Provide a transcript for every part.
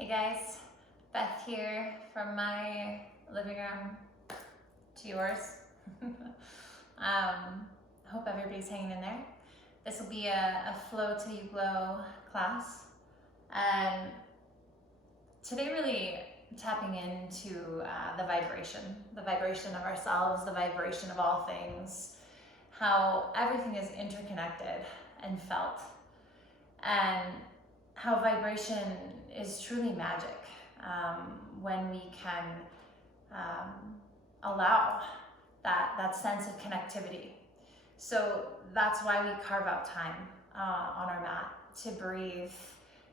Hey guys, Beth here from my living room to yours. Hope everybody's hanging in there. This will be a Flow Till You Glow class. And today really tapping into the vibration of ourselves, the vibration of all things, how everything is interconnected and felt, and how vibration is truly magic when we can allow that sense of connectivity. So that's why we carve out time on our mat to breathe,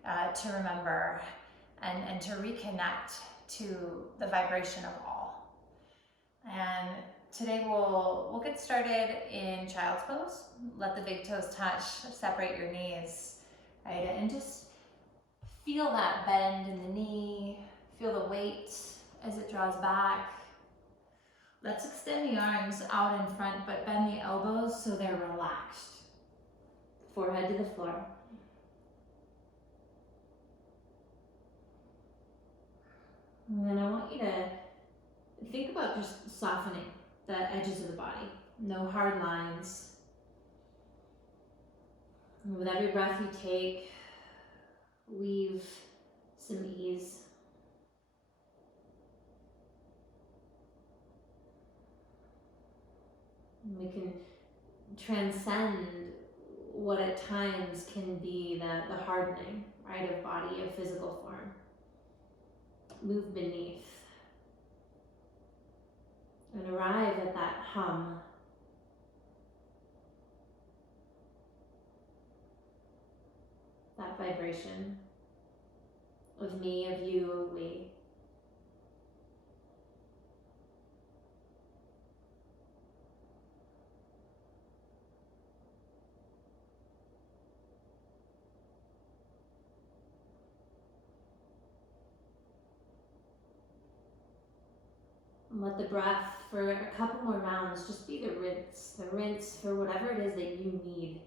to remember, and to reconnect to the vibration of all. And today we'll get started in child's pose. Let the big toes touch, separate your knees, right? And just feel that bend in the knee, feel the weight as it draws back. Let's extend the arms out in front, but bend the elbows so they're relaxed. Forehead to the floor. And then I want you to think about just softening the edges of the body. No hard lines. And with every breath you take, weave some ease. And we can transcend what at times can be the hardening, right, of body, of physical form. Move beneath and arrive at that hum. That vibration of me, of you, of we. And let the breath for a couple more rounds just be the rinse for whatever it is that you need.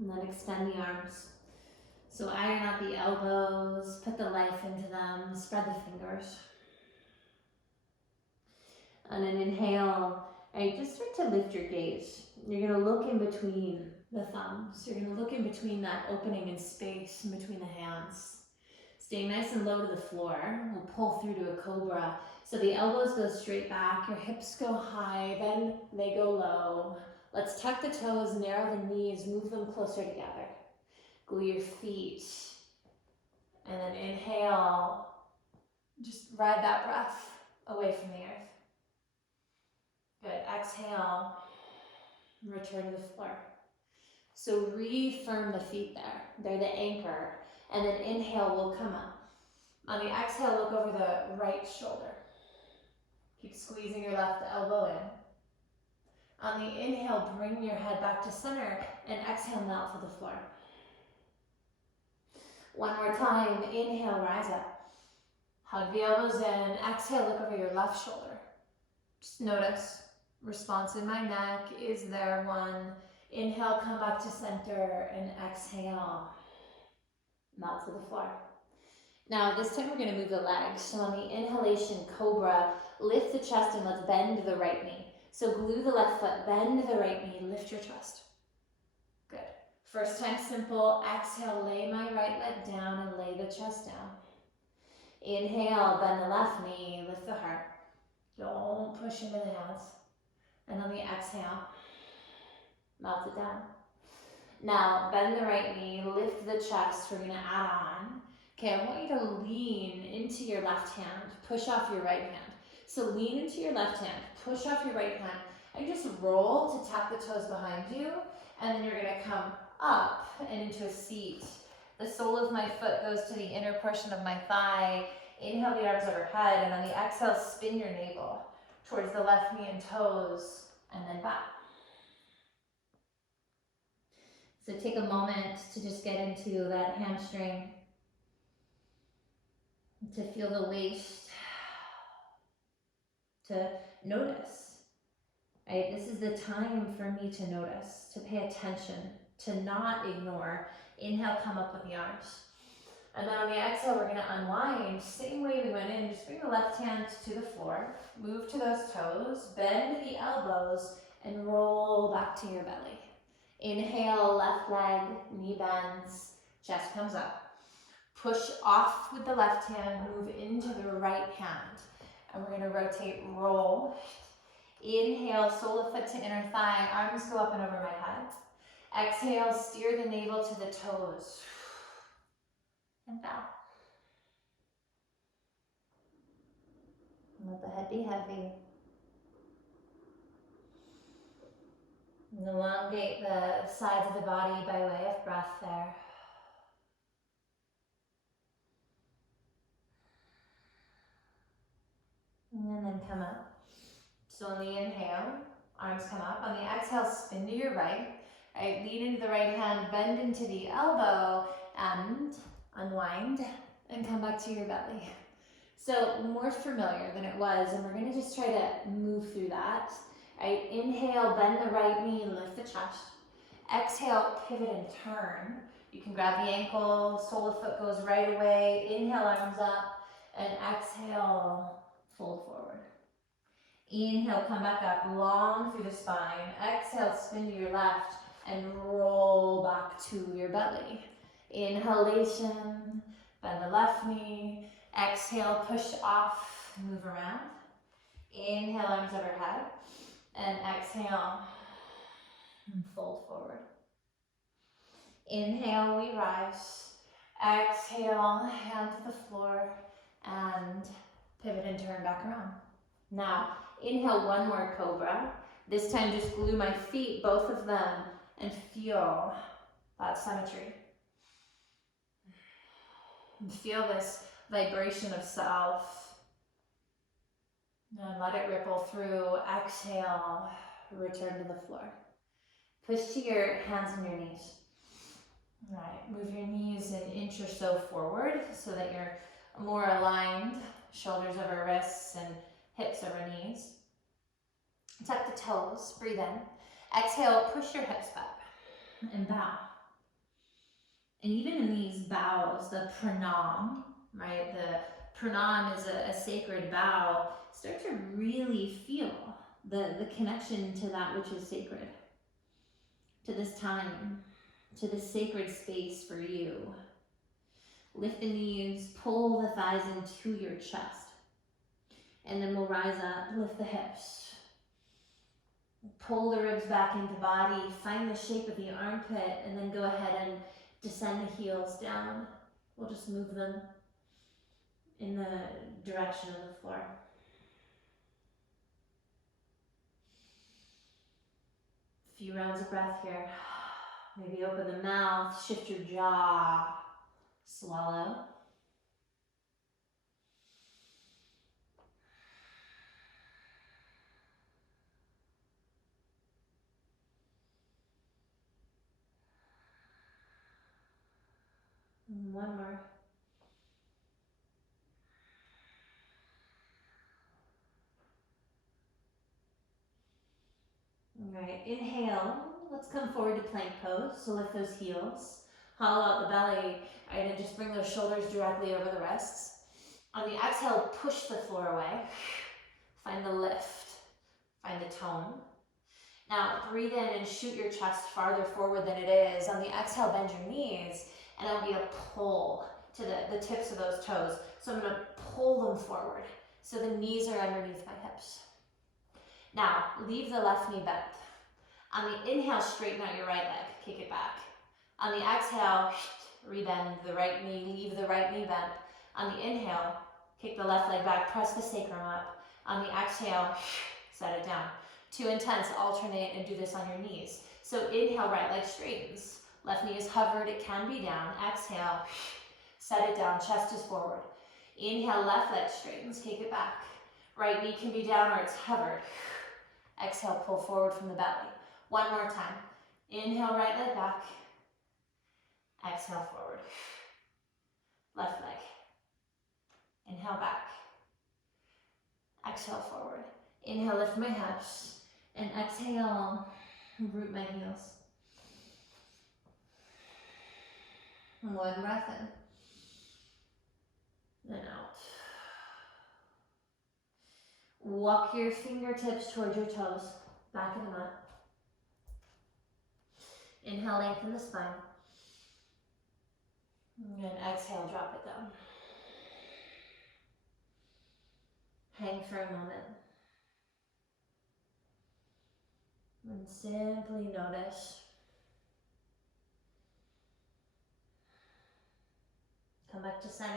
And then extend the arms. So iron out the elbows, put the life into them, spread the fingers. On an inhale, right, just start to lift your gaze. You're gonna look in between the thumbs. You're gonna look in between that opening in space in between the hands. Staying nice and low to the floor. We'll pull through to a cobra. So the elbows go straight back, your hips go high, then they go low. Let's tuck the toes, narrow the knees, move them closer together. Glue your feet. And then inhale, just ride that breath away from the earth. Good, exhale, return to the floor. So refirm the feet there. They're the anchor. And then inhale, we'll come up. On the exhale, look over the right shoulder. Keep squeezing your left elbow in. On the inhale, bring your head back to center and exhale, melt to the floor. One more time, inhale, rise up. Hug the elbows in, exhale, look over your left shoulder. Just notice, response in my neck, is there one? Inhale, come back to center, and exhale, melt to the floor. Now this time we're gonna move the legs. So on the inhalation, cobra, lift the chest and let's bend the right knee. So glue the left foot, bend the right knee, lift your chest. Good. First time simple, exhale, lay my right leg down and lay the chest down. Inhale, bend the left knee, lift the heart. Don't push into the hands. And on the exhale, melt it down. Now, bend the right knee, lift the chest, we're gonna add on. Okay, I want you to lean into your left hand, push off your right hand. So lean into your left hand, push off your right hand, and just roll to tap the toes behind you, and then you're gonna come up and into a seat. The sole of my foot goes to the inner portion of my thigh. Inhale the arms overhead, and on the exhale, spin your navel towards the left knee and toes, and then back. So take a moment to just get into that hamstring, to feel the waist, to notice, right? This is the time for me to notice, to pay attention, to not ignore. Inhale, come up with the arms. And then on the exhale, we're gonna unwind. Same way we went in, just bring the left hand to the floor, move to those toes, bend the elbows, and roll back to your belly. Inhale, left leg, knee bends, chest comes up. Push off with the left hand, move into the right hand. And we're gonna rotate, roll. Inhale, sole of foot to inner thigh, arms go up and over my head. Exhale, steer the navel to the toes. And bow. Let the head be heavy. And elongate the sides of the body by way of breath there. And then come up. So on the inhale, arms come up. On the exhale, spin to your right. Right, lean into the right hand, bend into the elbow, and unwind, and come back to your belly. So more familiar than it was, and we're gonna just try to move through that. Right, inhale, bend the right knee, lift the chest. Exhale, pivot and turn. You can grab the ankle, sole of foot goes right away. Inhale, arms up, and exhale, fold forward. Inhale, come back up, long through the spine. Exhale, spin to your left, and roll back to your belly. Inhalation, bend the left knee. Exhale, push off, move around. Inhale, arms overhead. And exhale, and fold forward. Inhale, we rise. Exhale, hand to the floor, and pivot and turn back around. Now, inhale, one more cobra. This time just glue my feet, both of them, and feel that symmetry. And feel this vibration of self. And let it ripple through. Exhale, return to the floor. Push to your hands and your knees. All right, move your knees an inch or so forward so that you're more aligned. Shoulders over wrists and hips over knees. Tuck the toes, breathe in. Exhale, push your hips back and bow. And even in these bows, the pranam, right? The pranam is a sacred bow. Start to really feel the connection to that which is sacred, to this time, to this sacred space for you. Lift the knees, pull the thighs into your chest. And then we'll rise up, lift the hips. Pull the ribs back into body, find the shape of the armpit, and then go ahead and descend the heels down. We'll just move them in the direction of the floor. A few rounds of breath here. Maybe open the mouth, shift your jaw, swallow. And one more. All right, inhale. Let's come forward to plank pose. So lift those heels, hollow out the belly, right, and just bring those shoulders directly over the wrists. On the exhale, push the floor away. Find the lift, find the tone. Now breathe in and shoot your chest farther forward than it is. On the exhale, bend your knees, and it'll be a pull to the tips of those toes. So I'm gonna pull them forward. So the knees are underneath my hips. Now, leave the left knee bent. On the inhale, straighten out your right leg, kick it back. On the exhale, rebend the right knee, leave the right knee bent. On the inhale, kick the left leg back, press the sacrum up. On the exhale, set it down. Too intense, alternate and do this on your knees. So inhale, right leg straightens. Left knee is hovered, it can be down. Exhale, set it down, chest is forward. Inhale, left leg straightens, kick it back. Right knee can be down or it's hovered. Exhale, pull forward from the belly. One more time. Inhale, right leg back. Exhale forward. Left leg. Inhale back. Exhale forward. Inhale, lift my hips. And exhale, root my heels. One breath in. Then out. Walk your fingertips towards your toes. Back of the mat. Inhale, lengthen the spine. And exhale, drop it down. Hang for a moment. And simply notice. Come back to center.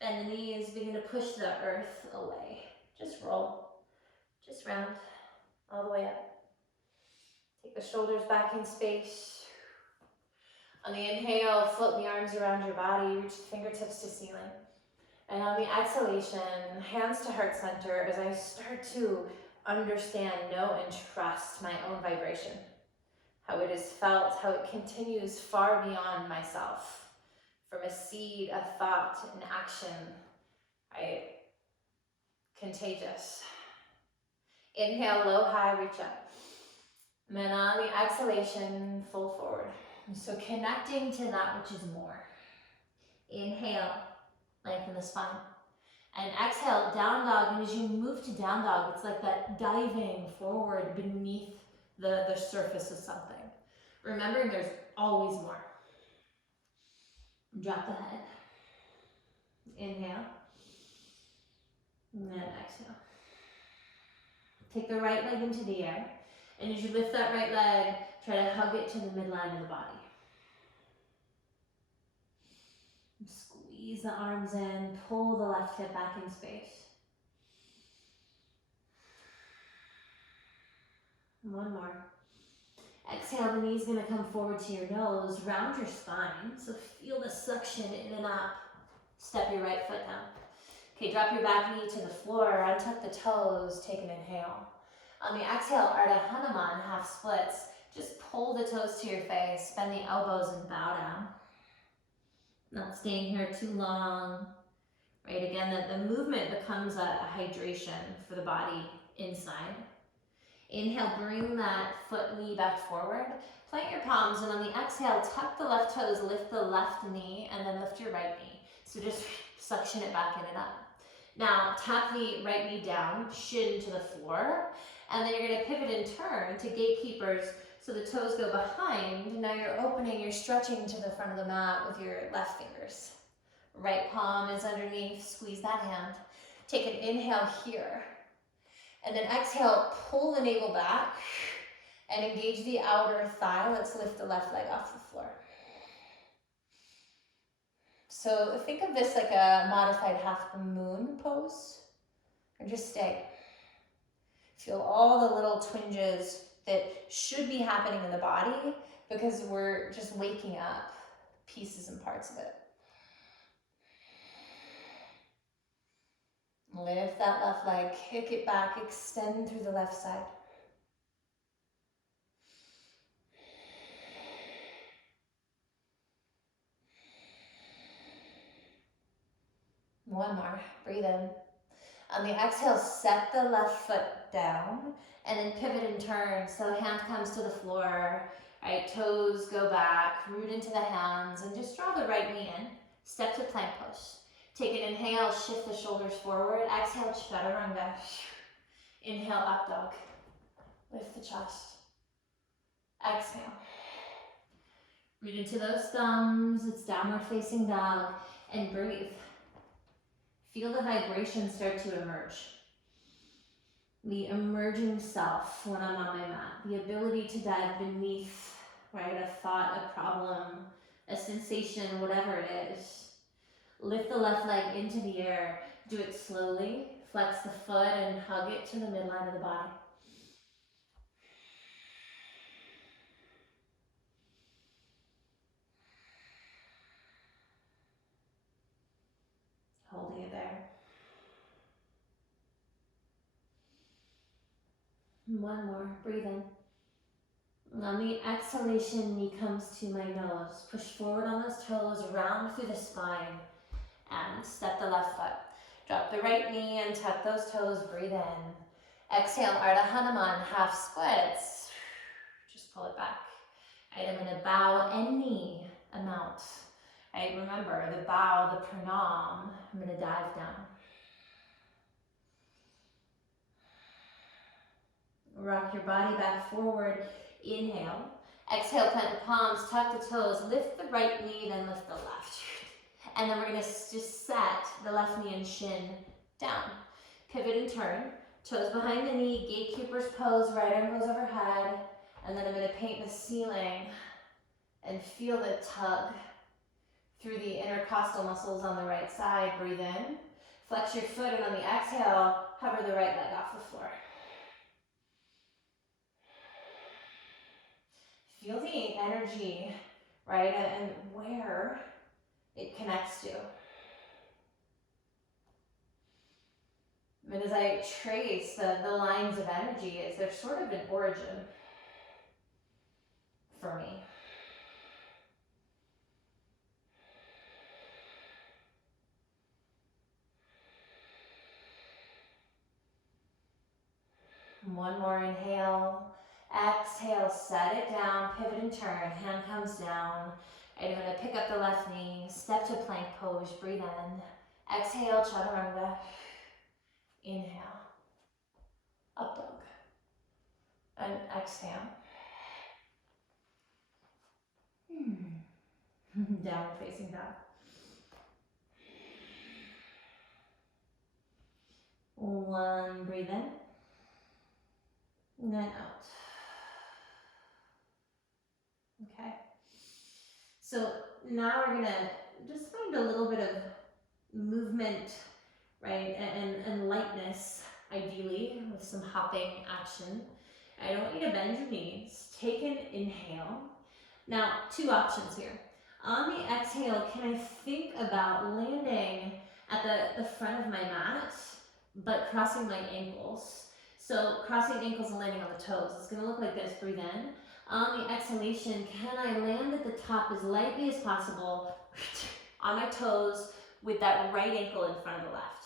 Bend the knees, begin to push the earth away. Just roll. Just round all the way up. Take the shoulders back in space. On the inhale, float the arms around your body, reach the fingertips to ceiling. And on the exhalation, hands to heart center as I start to understand, know, and trust my own vibration. How it is felt, how it continues far beyond myself. From a seed, a thought, an action, right? Contagious. Inhale, low, high, reach up. And then on the exhalation, full forward. So connecting to that which is more. Inhale, lengthen the spine. And exhale, down dog. And as you move to down dog, it's like that diving forward beneath the surface of something. Remembering there's always more. Drop the head. Inhale. And then exhale. Take the right leg into the air. And as you lift that right leg, try to hug it to the midline of the body. Squeeze the arms in, pull the left hip back in space. One more. Exhale, the knee's gonna come forward to your nose, round your spine. So feel the suction in and up. Step your right foot down. Okay, drop your back knee to the floor, untuck the toes, take an inhale. On the exhale, Ardha Hanuman, half splits. Just pull the toes to your face, bend the elbows and bow down. Not staying here too long. Right, again, the movement becomes a hydration for the body inside. Inhale, bring that foot knee back forward. Plant your palms, and on the exhale, tuck the left toes, lift the left knee, and then lift your right knee. So just suction it back in and up. Now, tap the right knee down, shin to the floor, and then you're gonna pivot and turn to gatekeepers so the toes go behind. Now you're opening, you're stretching to the front of the mat with your left fingers. Right palm is underneath, squeeze that hand. Take an inhale here. And then exhale, pull the navel back and engage the outer thigh. Let's lift the left leg off the floor. So think of this like a modified half moon pose, or just stay. Feel all the little twinges that should be happening in the body because we're just waking up pieces and parts of it. Lift that left leg, kick it back, extend through the left side. One more, breathe in. On the exhale, set the left foot down and then pivot and turn. So hand comes to the floor, right? Toes go back, root into the hands, and just draw the right knee in. Step to plank pose. Take an inhale, shift the shoulders forward. Exhale, chaturanga. Inhale, up dog. Lift the chest. Exhale. Root into those thumbs. It's downward facing dog. And breathe. Feel the vibration start to emerge. The emerging self when I'm on my mat. The ability to dive beneath, right? A thought, a problem, a sensation, whatever it is. Lift the left leg into the air. Do it slowly. Flex the foot and hug it to the midline of the body. Holding it there. One more. Breathe in. And on the exhalation, knee comes to my nose. Push forward on those toes, round through the spine, and step the left foot. Drop the right knee and tuck those toes, breathe in. Exhale, Ardha Hanuman, half splits. Just pull it back. Right, I'm gonna bow any amount. Right, remember the bow, the pranam. I'm gonna dive down. Rock your body back forward. Inhale. Exhale, plant the palms, tuck the toes, lift the right knee, then lift the left. And then we're gonna just set the left knee and shin down. Pivot and turn. Toes behind the knee, gatekeeper's pose, right arm goes overhead. And then I'm gonna paint the ceiling and feel the tug through the intercostal muscles on the right side. Breathe in. Flex your foot, and on the exhale, hover the right leg off the floor. Feel the energy, right, and where it connects to. And as I trace the lines of energy, is there sort of an origin for me? One more inhale. Exhale, set it down, pivot and turn, hand comes down. Right, I'm gonna pick up the left knee, step to plank pose, breathe in. Exhale, chaturanga. Inhale, up dog. And exhale. Downward facing dog. One, breathe in. And then out. Okay. So now we're gonna just find a little bit of movement, right, and lightness, ideally, with some hopping action. I don't want you to bend your knees. Take an inhale. Now, two options here. On the exhale, can I think about landing at the front of my mat, but crossing my ankles? So crossing ankles and landing on the toes. It's gonna look like this, breathe in. On the exhalation, can I land at the top as lightly as possible on my toes with that right ankle in front of the left?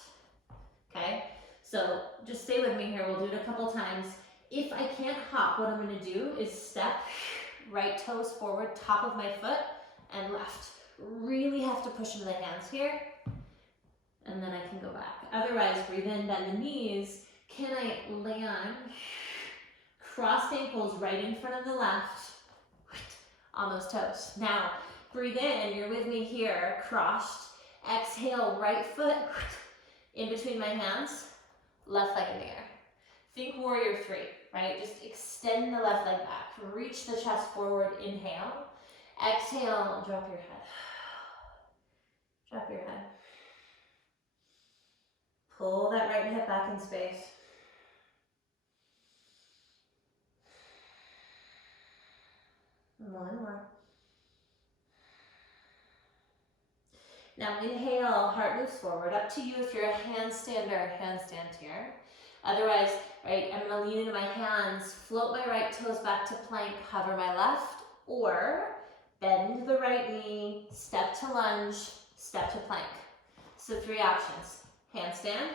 Okay, so just stay with me here. We'll do it a couple times. If I can't hop, what I'm gonna do is step right toes forward, top of my foot, and left. Really have to push into the hands here, and then I can go back. Otherwise, breathe in, bend the knees. Can I land crossed ankles right in front of the left on those toes? Now, breathe in, you're with me here, crossed. Exhale, right foot in between my hands, left leg in the air. Think warrior three, right? Just extend the left leg back. Reach the chest forward, inhale. Exhale, drop your head. Drop your head. Pull that right hip back in space. One more. Now inhale, heart moves forward. Up to you if you're a handstander, handstand here. Otherwise, right, I'm gonna lean into my hands, float my right toes back to plank, hover my left, or bend the right knee, step to lunge, step to plank. So three options. Handstand,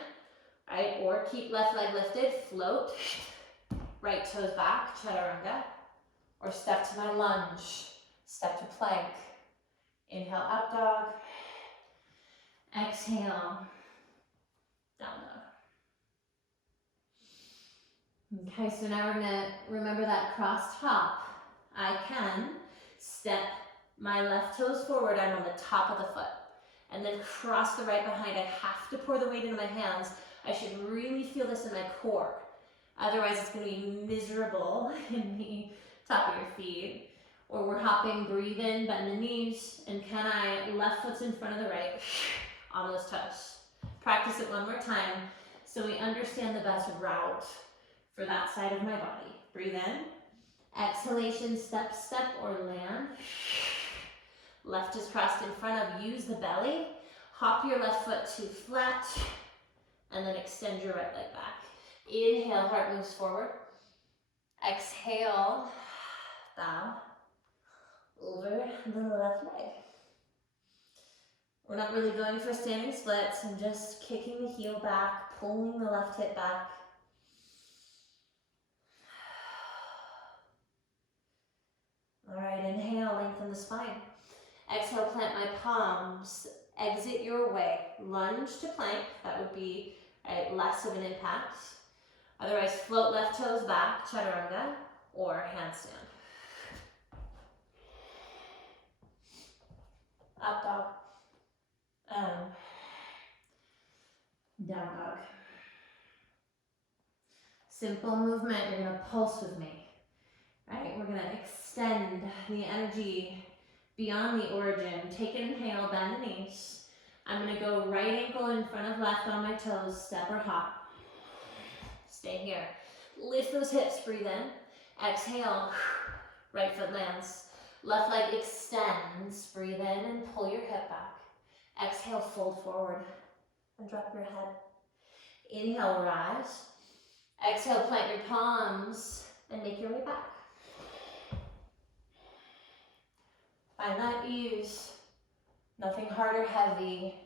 right, or keep left leg lifted, float, right toes back, chaturanga, or step to my lunge, step to plank. Inhale, up dog. Exhale, down dog. Okay, so now we're gonna remember that crossed hop. I can step my left toes forward, I'm on the top of the foot, and then cross the right behind. I have to pour the weight into my hands. I should really feel this in my core. Otherwise, it's gonna be miserable in the top of your feet. Or we're hopping, breathe in, bend the knees, and can I, left foot's in front of the right on those toes. Practice it one more time so we understand the best route for that side of my body. Breathe in, exhalation, step, step, or land. Left is crossed in front of, use the belly. Hop your left foot to flat, and then extend your right leg back. Inhale, heart moves forward. Exhale, bow over the left leg. We're not really going for standing splits. I'm just kicking the heel back, pulling the left hip back. All right, inhale, lengthen the spine. Exhale, plant my palms, exit your way. Lunge to plank, that would be less of an impact. Otherwise, float left toes back, chaturanga, or handstand. Up dog. Down dog. Simple movement, you're gonna pulse with me. Right, we're gonna extend the energy beyond the origin. Take an inhale, bend the knees. I'm gonna go right ankle in front of left on my toes, step or hop. Stay here. Lift those hips, breathe in. Exhale, right foot lands. Left leg extends, breathe in and pull your hip back. Exhale, fold forward and drop your head. Inhale, rise. Exhale, plant your palms and make your way back. Find that ease. Nothing hard or heavy.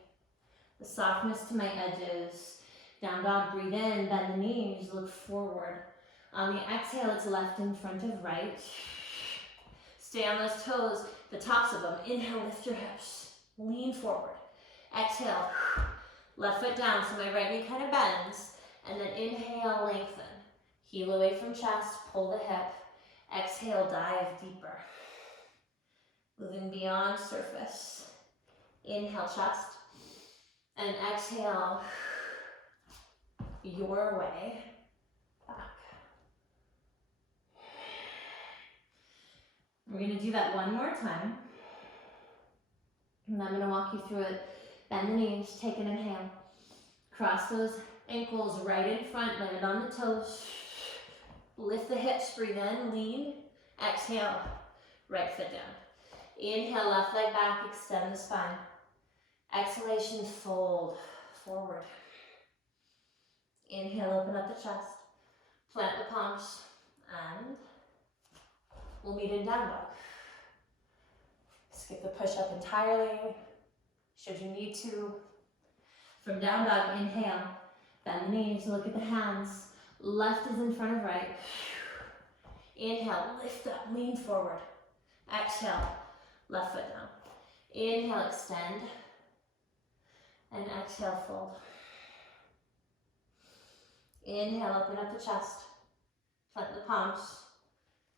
The softness to my edges. Down dog, breathe in, bend the knees, look forward. On the exhale, it's left in front of right. Stay on those toes, the tops of them. Inhale, lift your hips. Lean forward. Exhale, left foot down, so my right knee kind of bends. And then inhale, lengthen. Heel away from chest, pull the hip. Exhale, dive deeper. Moving beyond surface. Inhale, chest. And exhale, your way back. We're going to do that one more time. And I'm going to walk you through it. Bend the knees, take an inhale. Cross those ankles right in front, land on the toes. Lift the hips, breathe in, lean. Exhale, right foot down. Inhale, left leg back, extend the spine. Exhalation, fold forward. Inhale, open up the chest. Plant the palms, and we'll meet in down dog. Skip the push-up entirely, should you need to. From down dog, inhale. Bend the knees, look at the hands. Left is in front of right. Inhale, lift up, lean forward. Exhale, left foot down. Inhale, extend. And exhale, fold. Inhale, open up the chest. Plant the palms.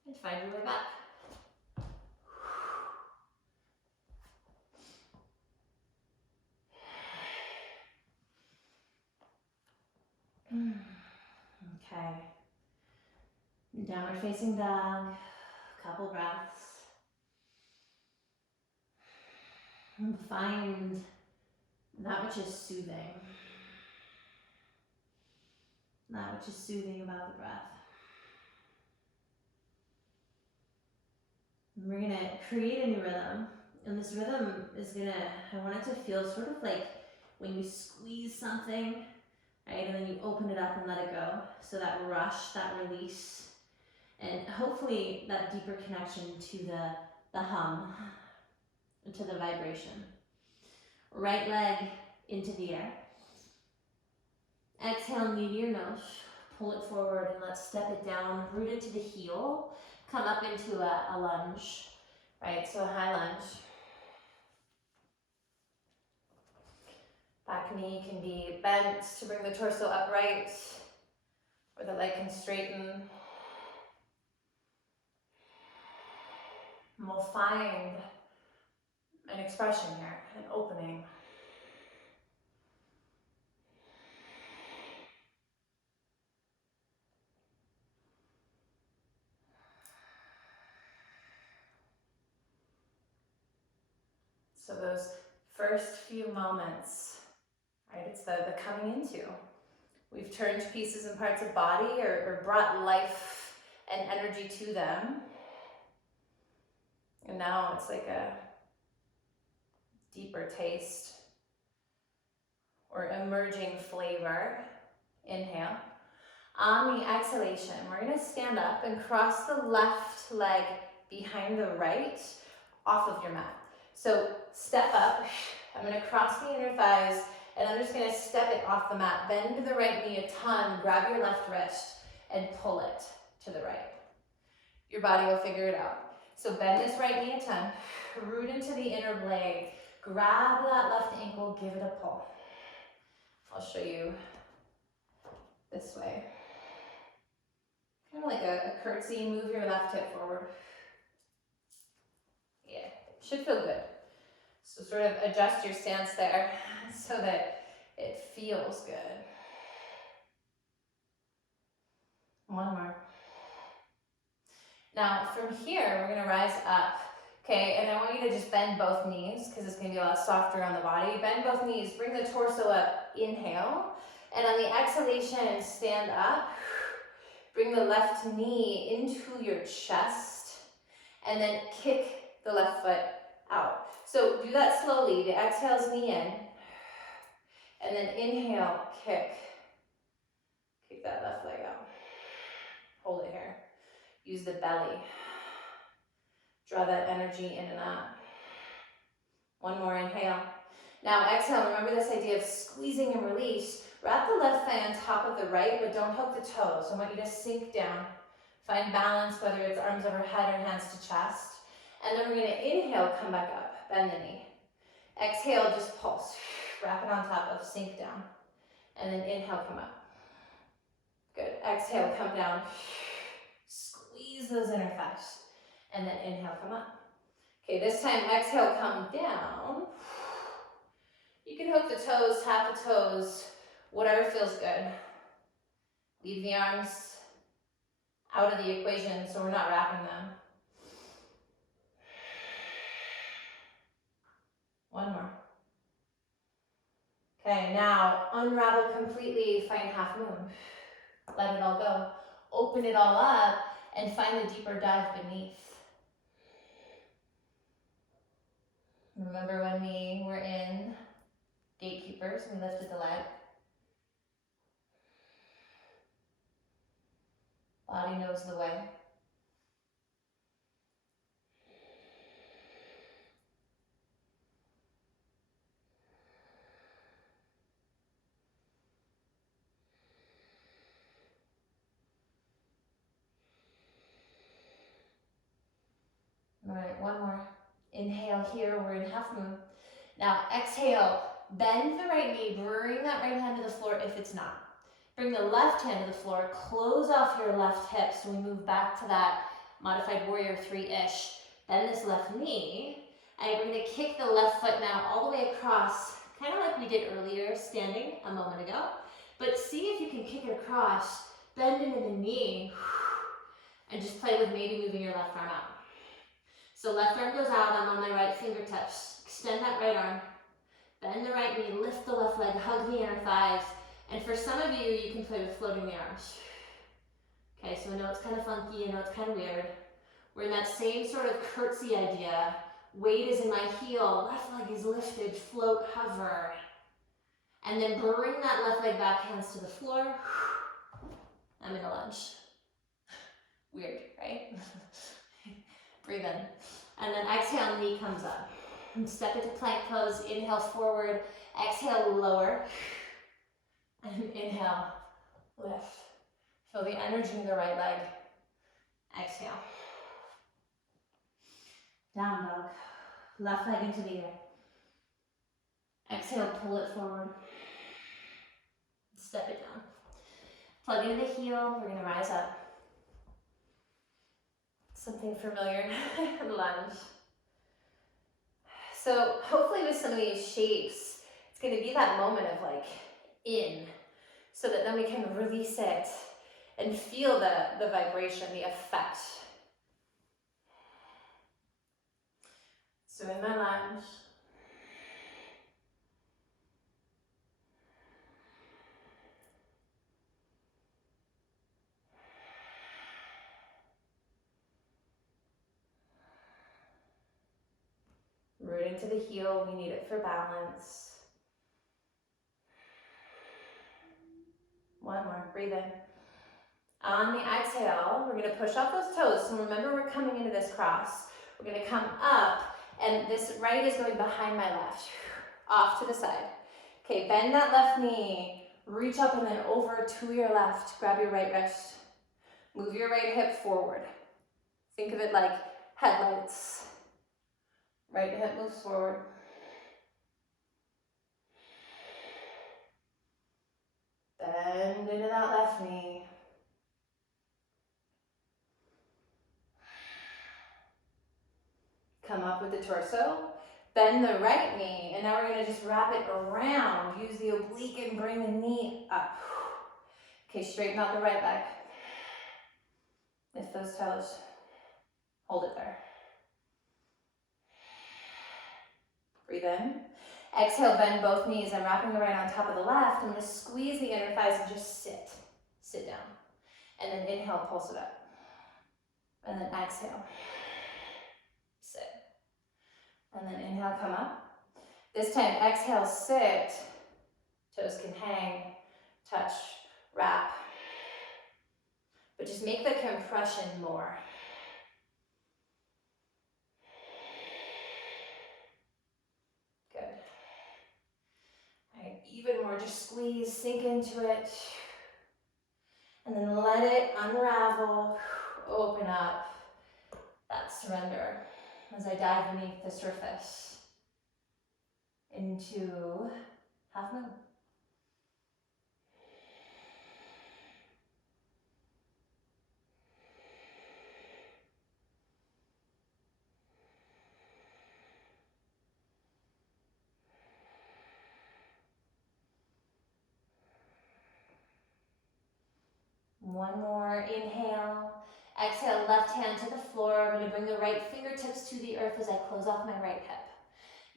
And find your way back. Okay. Downward facing dog. Couple breaths. And find that which is soothing. That which is soothing about the breath. And we're gonna create a new rhythm. And this rhythm is I want it to feel sort of like when you squeeze something, right? And then you open it up and let it go. So that rush, that release, and hopefully that deeper connection to the hum, to the vibration. Right leg into the air. Exhale, knee to your nose. Pull it forward and let's step it down. Root into the heel. Come up into a lunge, right? So a high lunge. Back knee can be bent to bring the torso upright, or the leg can straighten. And we'll find an expression here, an opening. So those first few moments, right, it's the coming into. We've turned pieces and parts of body or brought life and energy to them. And now it's like a deeper taste or emerging flavor. Inhale. On the exhalation, we're going to stand up and cross the left leg behind the right off of your mat. So step up. I'm going to cross the inner thighs, and I'm just going to step it off the mat. Bend the right knee a ton, grab your left wrist, and pull it to the right. Your body will figure it out. So bend this right knee a ton, root into the inner leg, grab that left ankle, give it a pull. I'll show you this way. Kind of like a curtsy, move your left hip forward. Yeah, should feel good. So sort of adjust your stance there so that it feels good. One more. Now from here, we're gonna rise up, okay? And I want you to just bend both knees because it's gonna be a lot softer on the body. Bend both knees, bring the torso up, inhale. And on the exhalation, stand up. Bring the left knee into your chest and then kick the left foot out. So do that slowly. The exhale's knee in, and then inhale, kick. Kick that left leg out. Hold it here. Use the belly. Draw that energy in and out. One more inhale. Now exhale, remember this idea of squeezing and release. Wrap the left thigh on top of the right, but don't hook the toes. I want you to sink down. Find balance, whether it's arms overhead or hands to chest. And then we're gonna inhale, come back up, bend the knee. Exhale, just pulse. Wrap it on top of, sink down. And then inhale, come up. Good, exhale, come down. Squeeze those inner thighs. And then inhale, come up. Okay, this time exhale, come down. You can hook the toes, tap the toes, whatever feels good. Leave the arms out of the equation so we're not wrapping them. One more. Okay, now unravel completely, find half moon. Let it all go. Open it all up and find the deeper dive beneath. Remember when we were in Gatekeepers, we lifted the leg. Body knows the way. All right, one more. Inhale here, we're in half moon. Now exhale, bend the right knee, bring that right hand to the floor if it's not. Bring the left hand to the floor, close off your left hip so we move back to that modified warrior 3-ish. Bend this left knee, and you're going to kick the left foot now all the way across, kind of like we did earlier, standing a moment ago. But see if you can kick it across, bend into the knee, and just play with maybe moving your left arm out. So left arm goes out, I'm on my right fingertips. Extend that right arm, bend the right knee, lift the left leg, hug the inner thighs. And for some of you, you can play with floating the arms. Okay, so I know it's kind of funky, I know it's kind of weird. We're in that same sort of curtsy idea. Weight is in my heel, left leg is lifted, float, hover. And then bring that left leg back, hands to the floor. I'm in a lunge. Weird, right? Breathe in. And then exhale, knee comes up. And step into plank pose, inhale forward, exhale, lower. And inhale, lift. Feel the energy in the right leg. Exhale. Down dog. Left leg into the air. Exhale, pull it forward. Step it down. Plug into the heel, we're gonna rise up. Something familiar, lunge. So hopefully with some of these shapes, it's gonna be that moment of like in, so that then we can release it and feel the vibration, the effect. So in my lunge, root into the heel, we need it for balance. One more, breathe in. On the exhale, we're gonna push off those toes. So remember, we're coming into this cross. We're gonna come up, and this right is going behind my left, off to the side. Okay, bend that left knee, reach up and then over to your left, grab your right wrist. Move your right hip forward. Think of it like headlights. Right hip moves forward. Bend into that left knee. Come up with the torso. Bend the right knee, and now we're gonna just wrap it around. Use the oblique and bring the knee up. Okay, straighten out the right leg. Lift those toes. Hold it there. Breathe in. Exhale, bend both knees. I'm wrapping the right on top of the left. I'm gonna squeeze the inner thighs and just sit. Sit down. And then inhale, pulse it up. And then exhale. Sit. And then inhale, come up. This time, exhale, sit. Toes can hang, touch, wrap. But just make the compression more. Good. All right, even more, just squeeze, sink into it. And then let it unravel, open up. That surrender as I dive beneath the surface into half moon. One more, inhale. Exhale, left hand to the floor. I'm going to bring the right fingertips to the earth as I close off my right hip.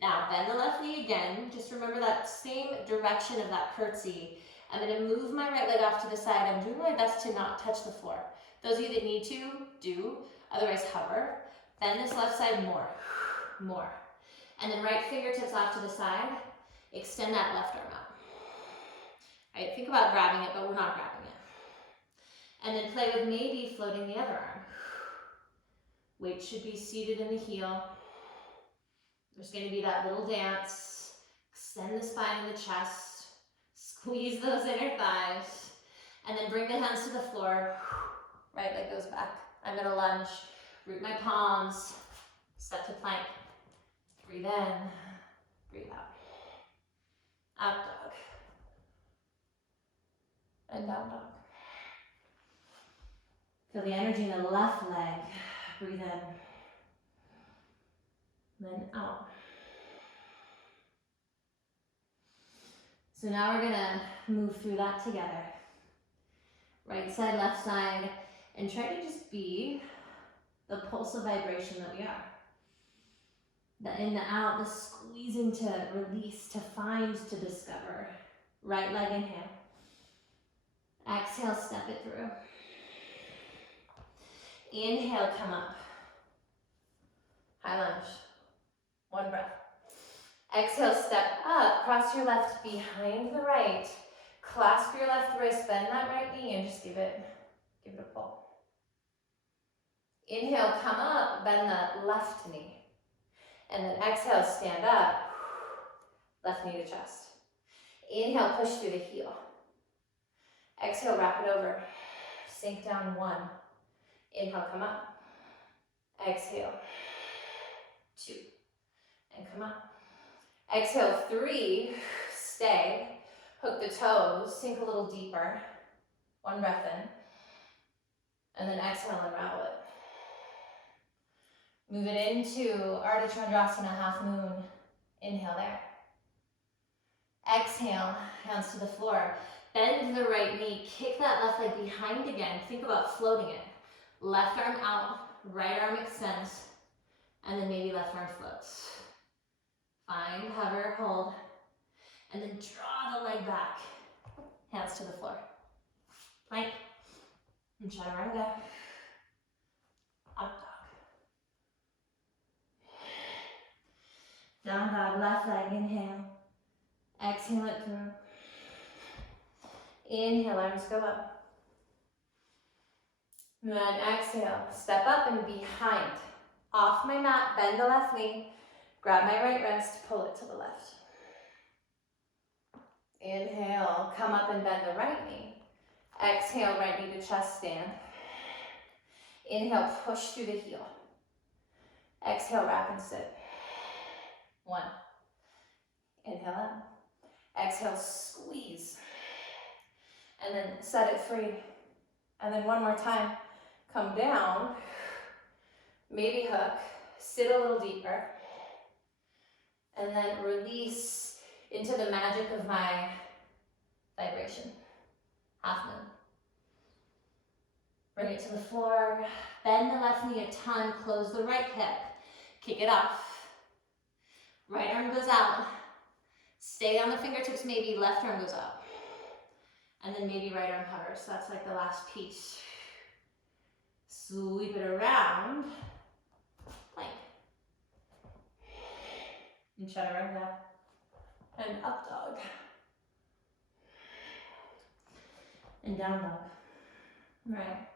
Now, bend the left knee again. Just remember that same direction of that curtsy. I'm going to move my right leg off to the side. I'm doing my best to not touch the floor. Those of you that need to, do. Otherwise, hover. Bend this left side more. More. And then right fingertips off to the side. Extend that left arm out. All right, think about grabbing it, but we're not grabbing it. And then play with maybe floating the other arm. Weight should be seated in the heel. There's going to be that little dance. Extend the spine and the chest. Squeeze those inner thighs. And then bring the hands to the floor. Right leg goes back. I'm going to lunge. Root my palms. Step to plank. Breathe in. Breathe out. Up dog. And down dog. Feel the energy in the left leg. Breathe in. Then out. So now we're gonna move through that together. Right side, left side, and try to just be the pulse of vibration that we are. The in, the out, the squeezing to release, to find, to discover. Right leg inhale. Exhale, step it through. Inhale, come up. High lunge. One breath. Exhale, step up. Cross your left behind the right. Clasp your left wrist, bend that right knee, and just give it a pull. Inhale, come up, bend that left knee. And then exhale, stand up. Left knee to chest. Inhale, push through the heel. Exhale, wrap it over. Sink down one. Inhale, come up. Exhale. Two. And come up. Exhale, three. Stay. Hook the toes. Sink a little deeper. One breath in. And then exhale, unravel it. Move it into Ardha Chandrasana, half moon. Inhale there. Exhale, hands to the floor. Bend the right knee. Kick that left leg behind again. Think about floating it. Left arm out, right arm extends, and then maybe left arm floats. Find, hover, hold, and then draw the leg back. Hands to the floor. Plank, and chaturanga. Up dog. Down dog, left leg, inhale. Exhale it through. Inhale, arms go up. And then exhale, step up and behind. Off my mat, bend the left knee, grab my right wrist, pull it to the left. Inhale, come up and bend the right knee. Exhale, right knee to chest stand. Inhale, push through the heel. Exhale, wrap and sit. 1. Inhale up. Exhale, squeeze. And then set it free. And then one more time, come down, maybe hook, sit a little deeper, and then release into the magic of my vibration. Half moon. Bring it to the floor, bend the left knee a ton, close the right hip, kick it off. Right arm goes out, stay on the fingertips, maybe left arm goes up. And then maybe right arm hovers, so that's like the last piece. Sweep it around, plank. And chaturanga, and up dog. And down dog. Right.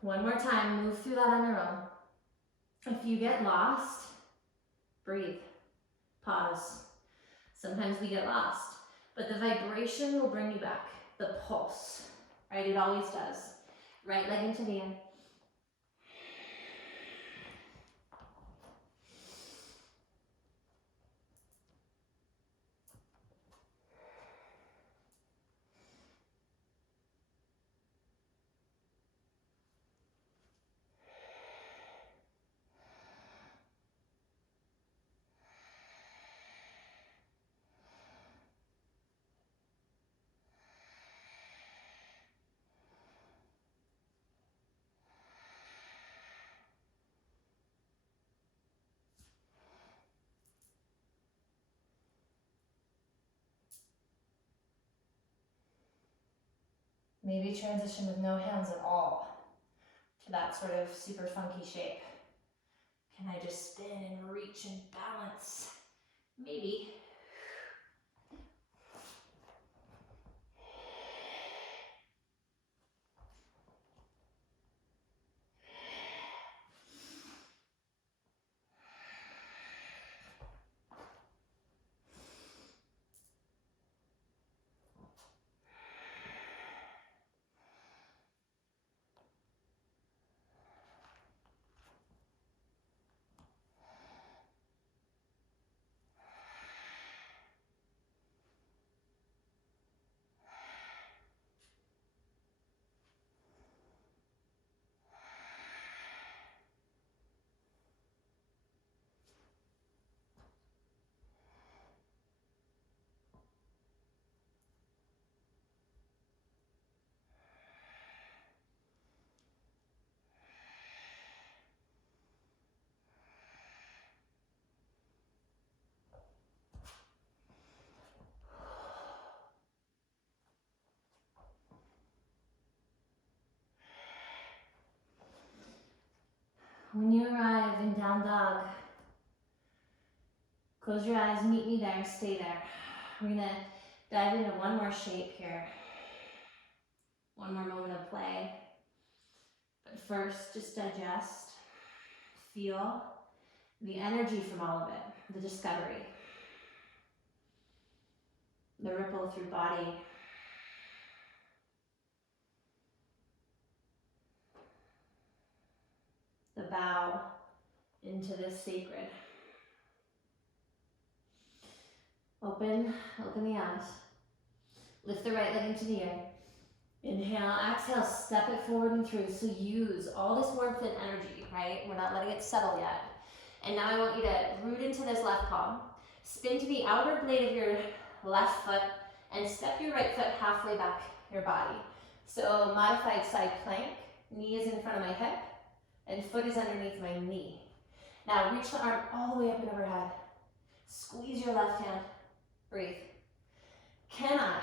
One more time, move through that on your own. If you get lost, breathe, pause. Sometimes we get lost, but the vibration will bring you back, the pulse, right? It always does. Right leg into the in. Maybe transition with no hands at all to that sort of super funky shape. Can I just spin and reach and balance? Maybe. When you arrive in down dog, close your eyes, meet me there, stay there. We're gonna dive into one more shape here. One more moment of play. But first, just digest, feel the energy from all of it, the discovery, the ripple through body. The bow into this sacred. Open the eyes. Lift the right leg into the air. Inhale, exhale, step it forward and through. So use all this warmth and energy, right? We're not letting it settle yet. And now I want you to root into this left palm. Spin to the outer blade of your left foot and step your right foot halfway back your body. So modified side plank. Knee is in front of my hip and foot is underneath my knee. Now reach the arm all the way up and overhead. Squeeze your left hand. Breathe. Can I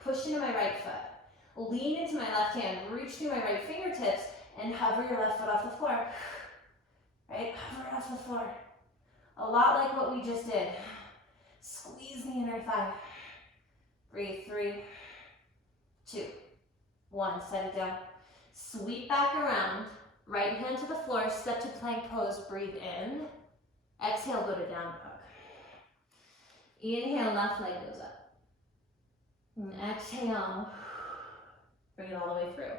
push into my right foot? Lean into my left hand, reach through my right fingertips, and hover your left foot off the floor. Right? Hover it off the floor. A lot like what we just did. Squeeze the inner thigh. Breathe. 3, 2, 1. Set it down. Sweep back around. Right hand to the floor, step to plank pose, breathe in. Exhale, go to down dog. Inhale, left leg goes up. And exhale, bring it all the way through.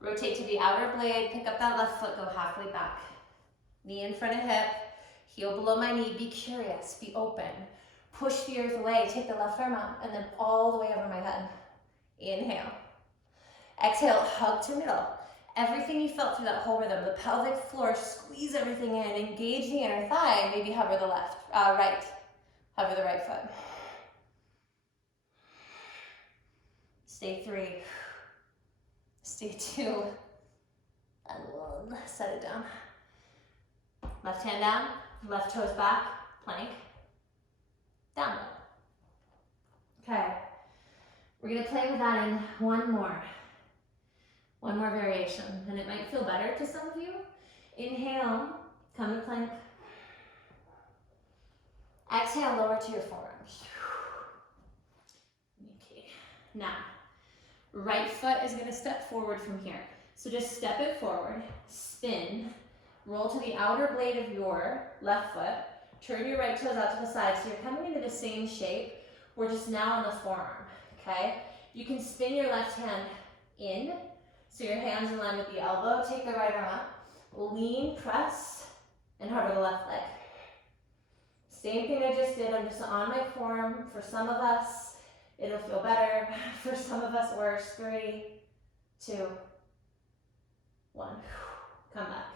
Rotate to the outer blade, pick up that left foot, go halfway back. Knee in front of hip, heel below my knee, be curious, be open. Push the earth away, take the left arm up, and then all the way over my head. Inhale. Exhale, hug to middle. Everything you felt through that whole rhythm, the pelvic floor, squeeze everything in, engage the inner thigh, maybe hover the right. Hover the right foot. Stay 3. Stay 2. And 1. Set it down. Left hand down, left toes back, plank. Down dog. Okay. We're gonna play with that in one more variation, and it might feel better to some of you. Inhale, come to plank. Exhale, lower to your forearms. Okay. Now, right foot is gonna step forward from here. So just step it forward, spin, roll to the outer blade of your left foot, turn your right toes out to the side, so you're coming into the same shape. We're just now on the forearm, okay? You can spin your left hand in, so your hand's in line with the elbow. Take the right arm up, lean, press, and hover the left leg. Same thing I just did, I'm just on my form. For some of us, it'll feel better. For some of us, worse. 3, 2, 1. Come back.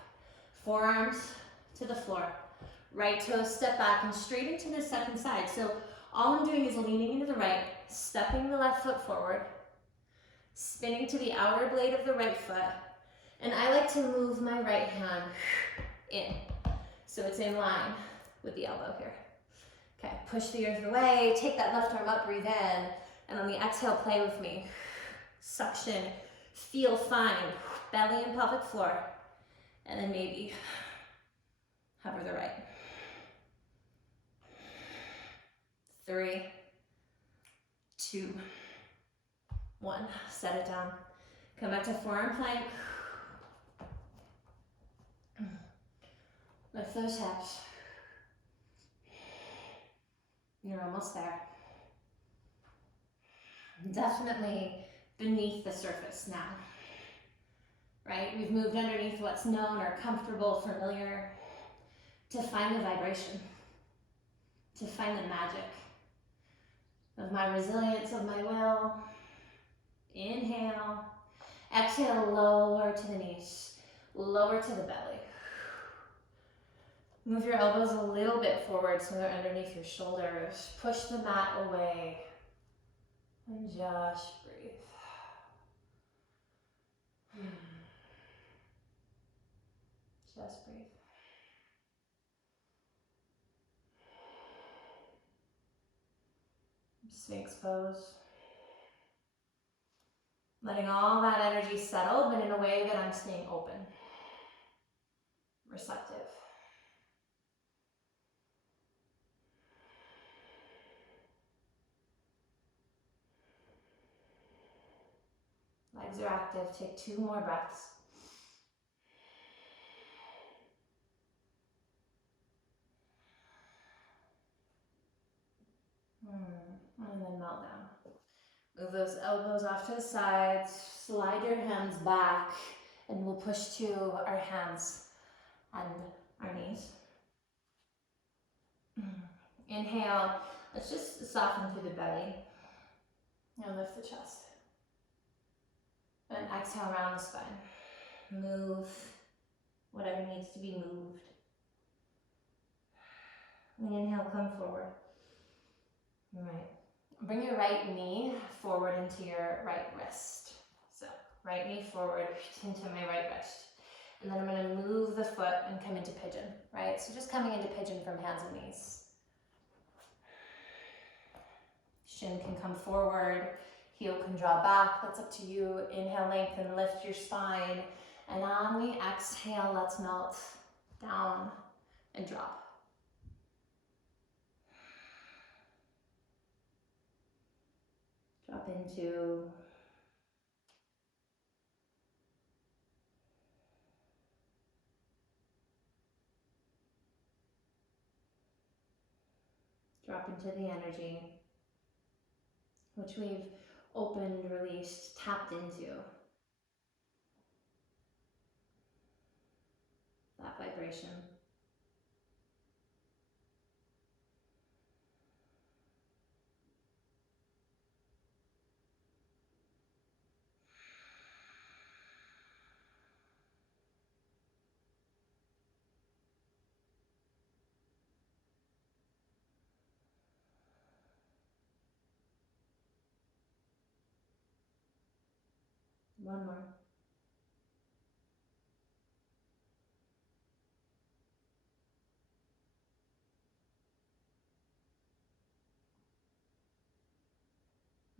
Forearms to the floor. Right toes step back and straight into the second side. So all I'm doing is leaning into the right, stepping the left foot forward, spinning to the outer blade of the right foot, and I like to move my right hand in, so it's in line with the elbow here. Okay, push the earth away, take that left arm up, breathe in, and on the exhale, play with me. Suction, feel fine, belly and pelvic floor, and then maybe hover the right. 3, 2, 1. Set it down. Come back to forearm plank. Lift those hips. You're almost there. Definitely beneath the surface now. Right? We've moved underneath what's known or comfortable, familiar, to find the vibration, to find the magic of my resilience, of my will. Inhale. Exhale, lower to the knees, lower to the belly. Move your elbows a little bit forward so they're underneath your shoulders. Push the mat away. And just breathe. Just breathe. Sphinx pose. Letting all that energy settle, but in a way that I'm staying open, receptive. Legs are active. Take 2 more breaths. And then melt down. Move those elbows off to the sides. Slide your hands back, and we'll push to our hands and our knees. Inhale. Let's just soften through the belly and lift the chest. And exhale, round the spine. Move whatever needs to be moved. And inhale, come forward. All right. Bring your right knee forward into your right wrist. So, right knee forward into my right wrist. And then I'm going to move the foot and come into pigeon, right? So just coming into pigeon from hands and knees. Shin can come forward, heel can draw back, that's up to you. Inhale, lengthen, lift your spine. And on the exhale, let's melt down and drop. Drop into Drop into the energy, which we've opened, released, tapped into. That vibration. One more.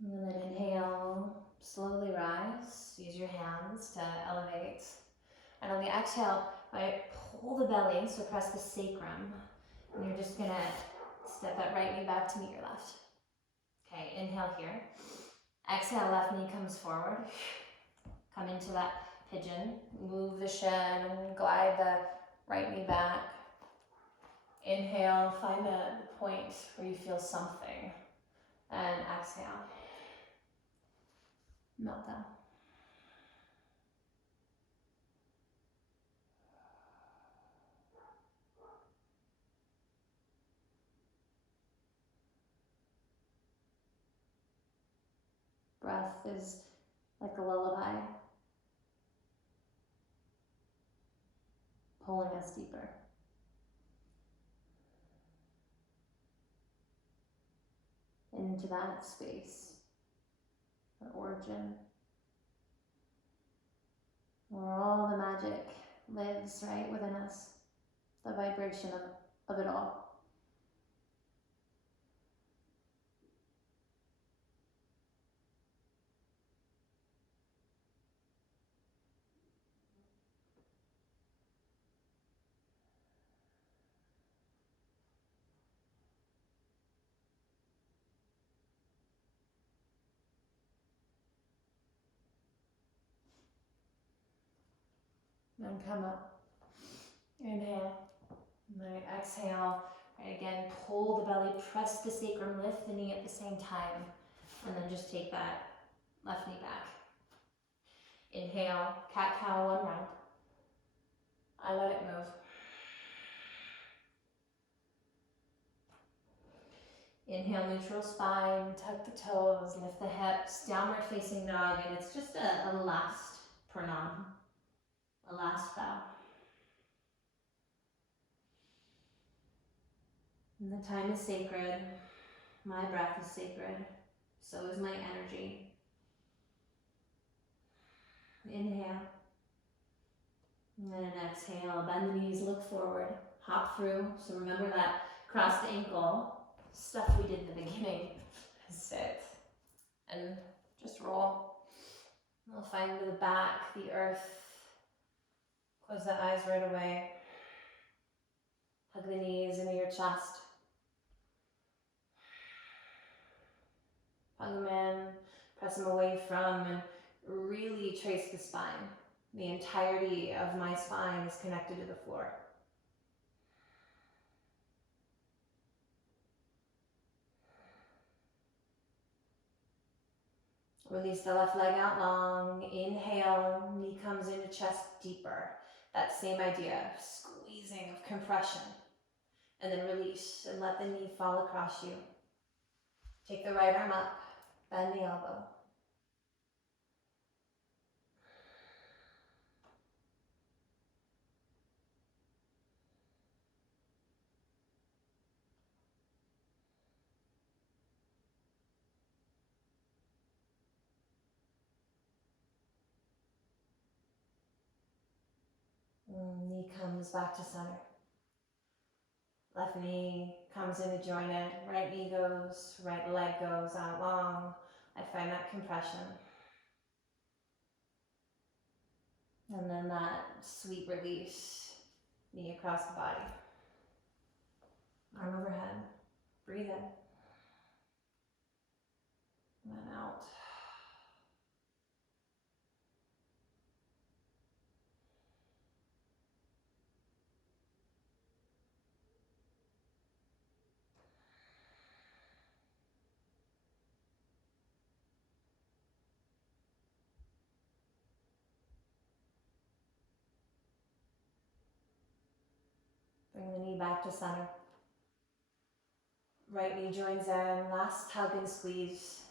And then inhale, slowly rise. Use your hands to elevate. And on the exhale, pull the belly, so press the sacrum. And you're just gonna step that right knee back to meet your left. Okay, inhale here. Exhale, left knee comes forward. Come into that pigeon. Move the shin, glide the right knee back. Inhale, find the point where you feel something. And exhale. Melt down. Breath is like a lullaby, pulling us deeper. Into that space, the origin, where all the magic lives right within us, the vibration of it all. Then come up. Inhale. Right, exhale. Right, again, pull the belly, press the sacrum, lift the knee at the same time. And then just take that left knee back. Inhale, cat-cow, one round. I let it move. Inhale, neutral spine, tuck the toes, lift the hips, downward facing dog, and it's just a last pranam, a last bow. And the time is sacred, my breath is sacred, so is my energy. Inhale, and then exhale, bend the knees, look forward, hop through, so remember that crossed ankle stuff we did in the beginning. Sit and just roll. We'll find the back, the earth. Close the eyes right away. Hug the knees into your chest. Hug them in, press them away from, and really trace the spine. The entirety of my spine is connected to the floor. Release the left leg out long. Inhale, knee comes into chest deeper. That same idea, squeezing of compression. And then release and let the knee fall across you. Take the right arm up, bend the elbow. Knee comes back to center. Left knee comes into jointed, right knee goes, right leg goes out long. I find that compression. And then that sweet release, knee across the body. Arm overhead, breathe in. And then out. back to center. Right knee joins in, last tug and squeeze.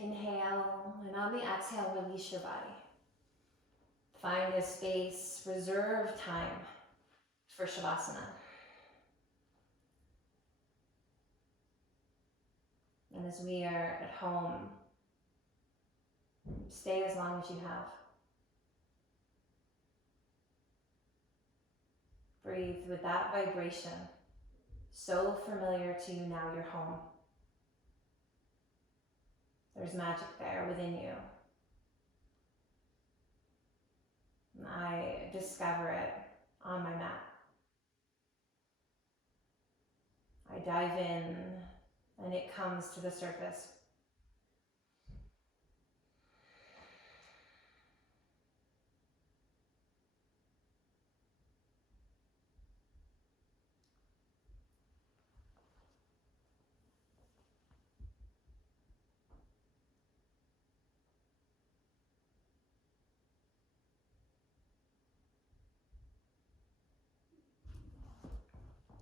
Inhale, and on the exhale, release your body. Find a space, reserve time for Shavasana. And as we are at home, stay as long as you have. Breathe with that vibration, so familiar to you now, you're home. There's magic there within you. And I discover it on my mat. I dive in and it comes to the surface.